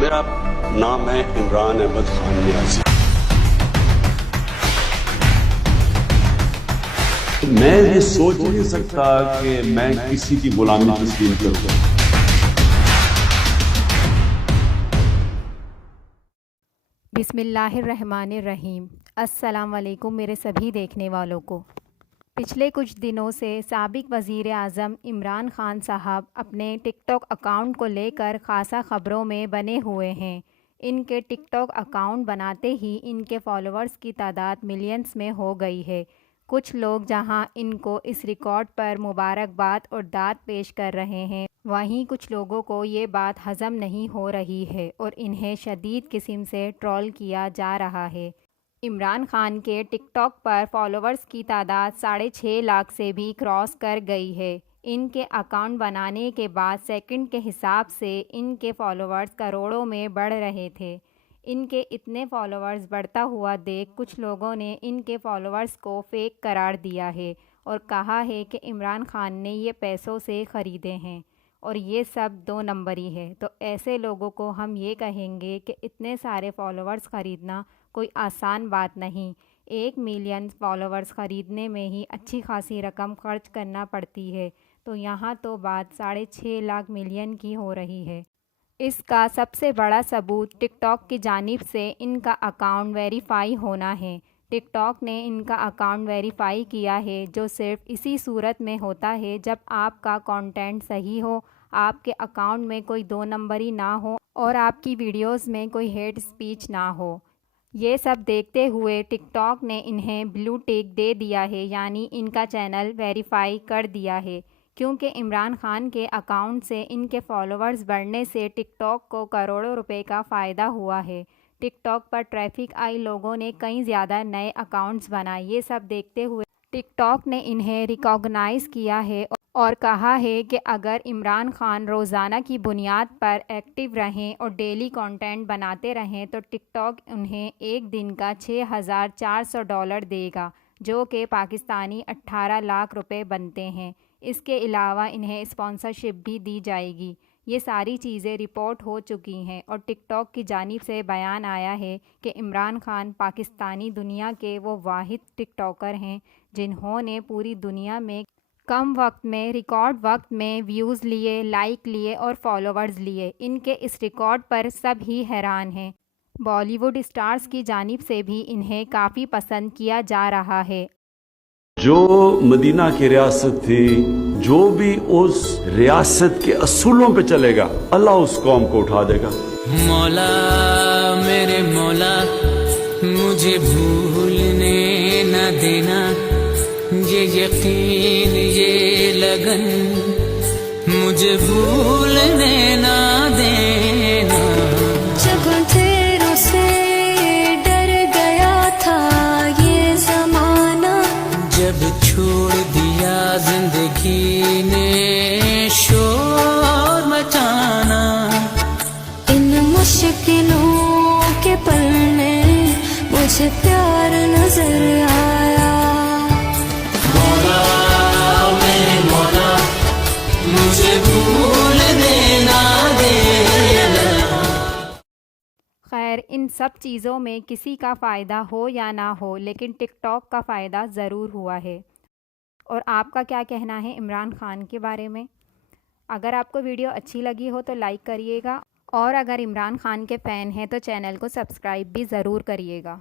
मेरा नाम है इमरान अहमद खान नियाज़ी। मैं ये सोच नहीं सकता कि मैं किसी की गुलामी तस्लीम करूं। बिस्मिल्लाहिर्रहमानिर्रहीम। अस्सलाम वालेकुम मेरे सभी देखने वालों को। पिछले कुछ दिनों से साबिक वज़ीर आज़म इमरान खान साहब अपने टिकटॉक अकाउंट को लेकर ख़ासा ख़बरों में बने हुए हैं। इनके टिकटॉक अकाउंट बनाते ही इनके फॉलोअर्स की तादाद मिलियंस में हो गई है। कुछ लोग जहां इनको इस रिकॉर्ड पर मुबारकबाद और दाद पेश कर रहे हैं, वहीं कुछ लोगों को ये बात हज़म नहीं हो रही है और इन्हें शदीद किस्म से ट्रोल किया जा रहा है। इमरान खान के टिकटॉक पर फॉलोअर्स की तादाद 6.5 लाख से भी क्रॉस कर गई है। इनके अकाउंट बनाने के बाद सेकंड के हिसाब से इनके फॉलोअर्स करोड़ों में बढ़ रहे थे। इनके इतने फॉलोअर्स बढ़ता हुआ देख कुछ लोगों ने इनके फॉलोअर्स को फेक करार दिया है और कहा है कि इमरान खान ने ये पैसों से ख़रीदे हैं और ये सब 2 नंबरी है। तो ऐसे लोगों को हम ये कहेंगे कि इतने सारे फॉलोअर्स ख़रीदना कोई आसान बात नहीं। 1 मिलियन फॉलोअर्स ख़रीदने में ही अच्छी खासी रकम खर्च करना पड़ती है, तो यहाँ तो बात 6.5 लाख मिलियन की हो रही है। इसका सबसे बड़ा सबूत टिकटॉक की जानिब से इनका अकाउंट वेरीफाई होना है। टिकटॉक ने इनका अकाउंट वेरीफाई किया है, जो सिर्फ इसी सूरत में होता है जब आपका कंटेंट सही हो, आपके अकाउंट में कोई 2 नंबरी ना हो और आपकी वीडियोस में कोई हेट स्पीच ना हो। ये सब देखते हुए टिकटॉक ने इन्हें ब्लू टिक दे दिया है, यानी इनका चैनल वेरीफाई कर दिया है। क्योंकि इमरान खान के अकाउंट से इनके फॉलोअर्स बढ़ने से टिकटॉक को करोड़ों रुपए का फ़ायदा हुआ है। टिकटॉक पर ट्रैफिक आई, लोगों ने कई ज़्यादा नए अकाउंट्स बनाए। ये सब देखते हुए टिकटॉक ने इन्हें रिकॉग्नाइज़ किया है और कहा है कि अगर इमरान खान रोज़ाना की बुनियाद पर एक्टिव रहें और डेली कंटेंट बनाते रहें तो टिकटॉक उन्हें एक दिन का $6,400 देगा, जो कि पाकिस्तानी 18 लाख रुपए बनते हैं। इसके अलावा इन्हें स्पॉन्सरशिप भी दी जाएगी। ये सारी चीज़ें रिपोर्ट हो चुकी हैं और टिकटॉक की जानिब से बयान आया है कि इमरान खान पाकिस्तानी दुनिया के वो वाहिद टिकटॉकर हैं जिन्होंने पूरी दुनिया में कम वक्त में रिकॉर्ड वक्त में व्यूज़ लिए, लाइक लिए और फॉलोअर्स लिए। इनके इस रिकॉर्ड पर सब ही हैरान हैं। बॉलीवुड स्टार्स की जानिब से भी इन्हें काफ़ी पसंद किया जा रहा है। जो मदीना की रियासत थी, जो भी उस रियासत के असूलों पे चलेगा, अल्लाह उस कौम को उठा देगा। मौला मेरे मौला, मुझे भूलने न देना, ये यकीन ये लगन मुझे भूलने ना देना। जब तेरों से डर गया था ये ज़माना, जब छोड़ दिया जिंदगी ने शोर मचाना, इन मुश्किलों के पल में मुझे प्यार नजर आया। मौला मेरे मौला, मुझे भूलने ना देना। खैर, इन सब चीज़ों में किसी का फ़ायदा हो या ना हो, लेकिन टिकटॉक का फ़ायदा ज़रूर हुआ है। और आपका क्या कहना है इमरान खान के बारे में? अगर आपको वीडियो अच्छी लगी हो तो लाइक करिएगा और अगर इमरान खान के फ़ैन हैं तो चैनल को सब्सक्राइब भी ज़रूर करिएगा।